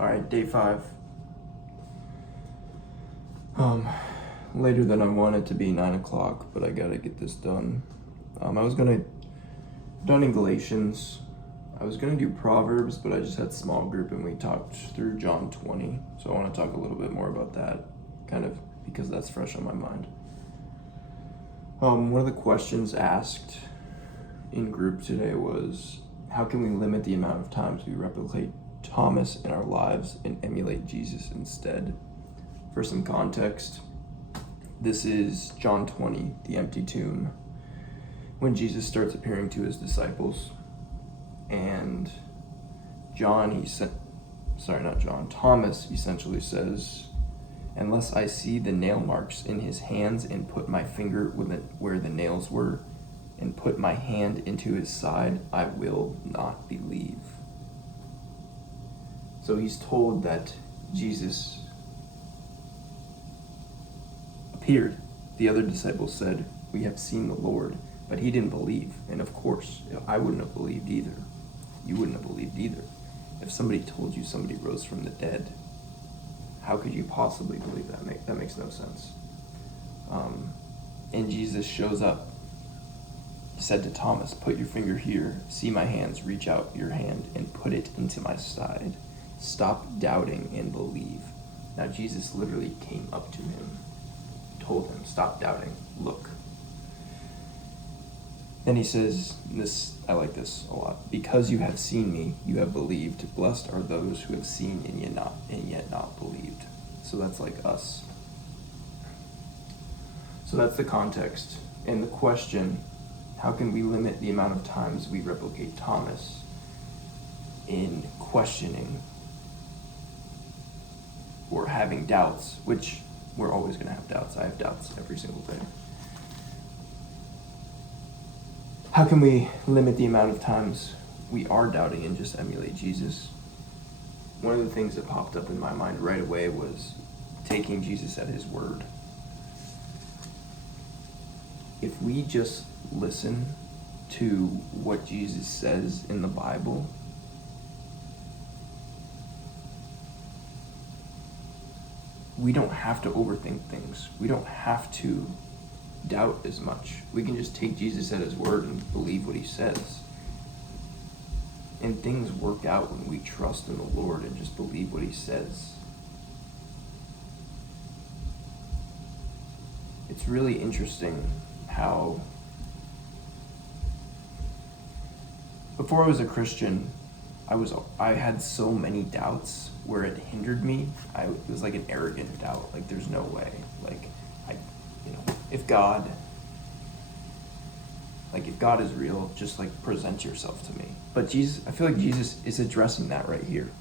All right, day 5. Later than I wanted to be 9 o'clock, but I gotta get this done. I was done in Galatians. I was gonna do Proverbs, but I just had small group and we talked through John 20. So I want to talk a little bit more about that, kind of because that's fresh on my mind. One of the questions asked in group today was, how can we limit the amount of times we replicate Thomas in our lives and emulate Jesus instead? For some context, this is John 20, the empty tomb, when Jesus starts appearing to his disciples. And Thomas essentially says, unless I see the nail marks in his hands and put my finger where the nails were and put my hand into his side, I will not believe. So he's told that Jesus appeared. The other disciples said, we have seen the Lord, but he didn't believe. And of course, I wouldn't have believed either. You wouldn't have believed either. If somebody told you somebody rose from the dead, how could you possibly believe that? That makes no sense. And Jesus shows up. He said to Thomas, put your finger here, see my hands, reach out your hand and put it into my side. Stop doubting and believe. Now Jesus literally came up to him, told him, stop doubting, look. Then he says, I like this a lot. Because you have seen me, you have believed. Blessed are those who have seen and yet not believed. So that's like us. So that's the context. And the question, how can we limit the amount of times we replicate Thomas in questioning or having doubts, which we're always going to have doubts. I have doubts every single day. How can we limit the amount of times we are doubting and just emulate Jesus? One of the things that popped up in my mind right away was taking Jesus at his word. If we just listen to what Jesus says in the Bible, we don't have to overthink things. We don't have to doubt as much. We can just take Jesus at his word and believe what he says. And things work out when we trust in the Lord and just believe what he says. It's really interesting how before I was a Christian, I had so many doubts where it hindered me. It was like an arrogant doubt. Like, there's no way. Like, if God is real, just like present yourself to me. But Jesus, I feel like Jesus is addressing that right here.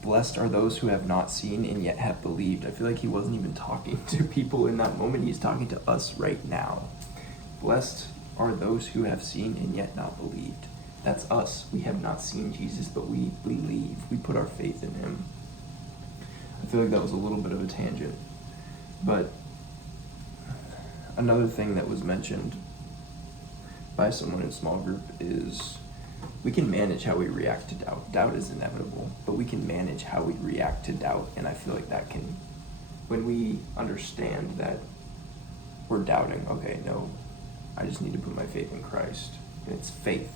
Blessed are those who have not seen and yet have believed. I feel like he wasn't even talking to people in that moment. He's talking to us right now. Blessed are those who have seen and yet not believed. That's us. We have not seen Jesus, but we believe. We put our faith in him. I feel like that was a little bit of a tangent. But another thing that was mentioned by someone in small group is we can manage how we react to doubt. Doubt is inevitable, but we can manage how we react to doubt. And I feel like that can, when we understand that we're doubting, okay, no, I just need to put my faith in Christ. And it's faith.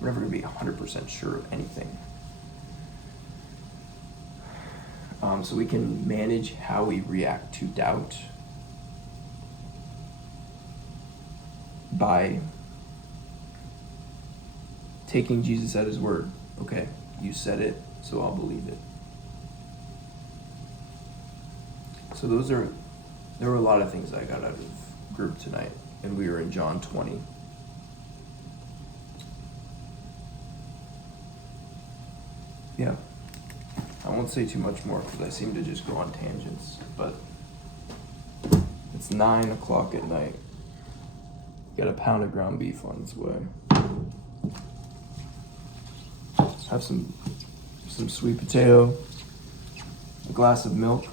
We're never going to be 100% sure of anything. So we can manage how we react to doubt by taking Jesus at his word. Okay, you said it, so I'll believe it. So there were a lot of things I got out of group tonight, and we were in John 20. Yeah, I won't say too much more because I seem to just go on tangents, but it's 9 o'clock at night. Got a pound of ground beef on its way. Have some sweet potato, a glass of milk.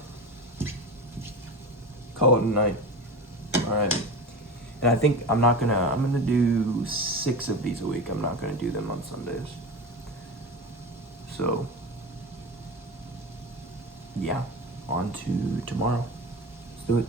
Call it a night. All right. And I think I'm gonna do 6 of these a week. I'm not gonna do them on Sundays. So yeah, on to tomorrow. Let's do it.